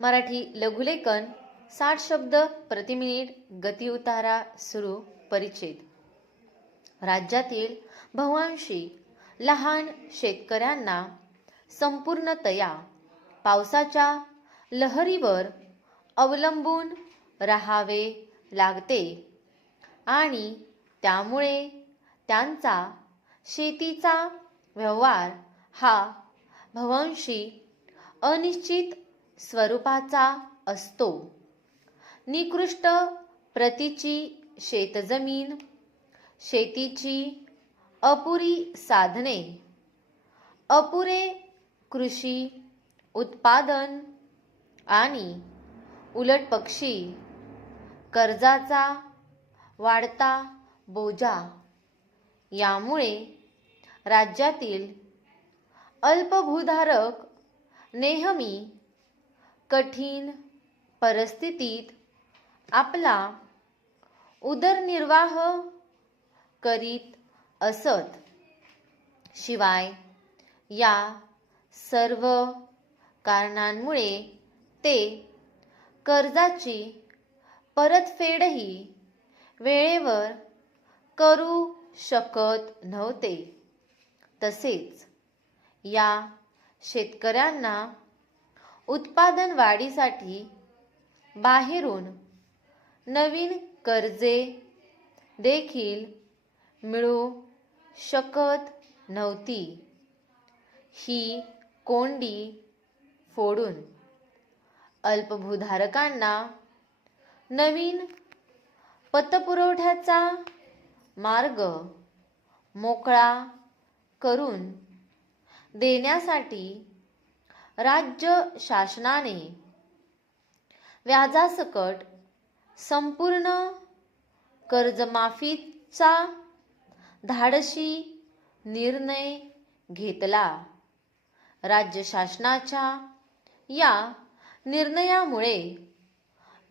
मराठी लघुलेखन 60 शब्द प्रति मिनिट गती उतारा सुरू परिच्छेद। राज्यातील बहुतांशी लहान शेतकऱ्यांना संपूर्णतया पावसाच्या लहरीवर अवलंबून राहावे लागते आणि त्यामुळे त्यांचा शेतीचा व्यवहार हा बहुतांशी अनिश्चित स्वरूपाचा असतो। निकृष्ट प्रतीची शेतजमीन, शेतीची अपुरी साधने, अपुरे कृषी उत्पादन आणि उलटपक्षी कर्जाचा वाढता बोजा यामुळे राज्यातील अल्पभूधारक नेहमी कठीण परिस्थितीत आपला उदरनिर्वाह करीत असत। शिवाय या सर्व कारणांमुळे ते कर्जाची परतफेडही वेळेवर करू शकत नव्हते। तसेच या शेतकऱ्यांना उत्पादन वाढीसाठी बाहेरून नवीन कर्जे देखील मिळू शकत नव्हती। ही कोंडी फोडून अल्पभूधारकांना नवीन पतपुरवठ्याचा मार्ग मोकळा करून देण्यासाठी राज्य शासनाने व्याजासकट संपूर्ण कर्जमाफीचा धाडसी निर्णय घेतला। राज्य शासनाच्या या निर्णयामुळे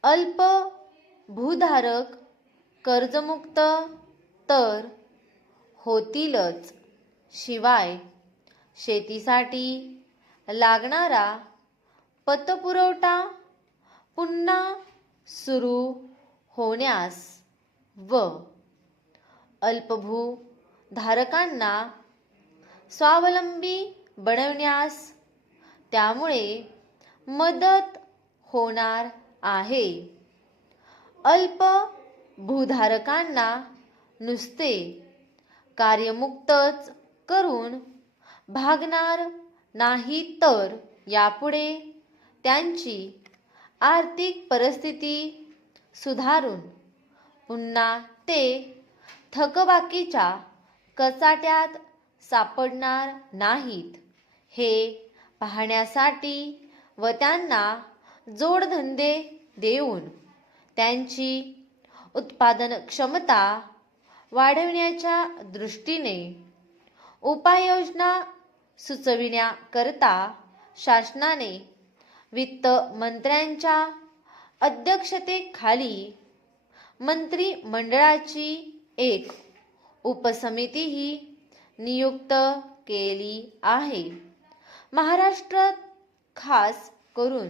अल्प भूधारक कर्जमुक्त तर होतीलच, शिवाय शेतीसाठी लागणारा पतपुरवठा पुन्हा सुरू होण्यास व अल्पभूधारकांना स्वावलंबी बनविण्यास त्यामुळे मदत होणार आहे। अल्प भूधारकांना नुसते कार्यमुक्तच करून भागणार नाही, तर यापुढे त्यांची आर्थिक परिस्थिती सुधारून पुन्हा ते थकबाकीच्या कचाट्यात सापडणार नाहीत हे पाहण्यासाठी व त्यांना जोडधंदे देऊन त्यांची उत्पादन क्षमता वाढविण्याच्या दृष्टीने उपाययोजना सुचविण्याकरता शासनाने वित्त मंत्र्यांच्या अध्यक्षतेखाली मंत्रिमंडळाची एक उपसमितीही नियुक्त केली आहे। महाराष्ट्रात खास करून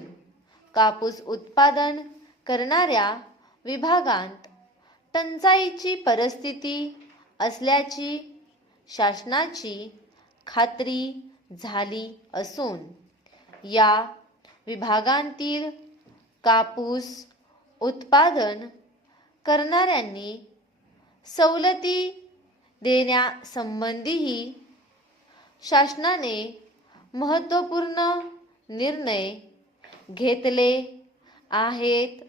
कापूस उत्पादन करणाऱ्या विभागांत टंचाईची परिस्थिती असल्याची शासनाची खात्री झाली असून या विभागांतील कापूस उत्पादन करणाऱ्यांनी सवलती देण्यासंबंधीही शासनाने महत्त्वपूर्ण निर्णय घेतले आहेत।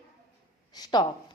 स्टॉप।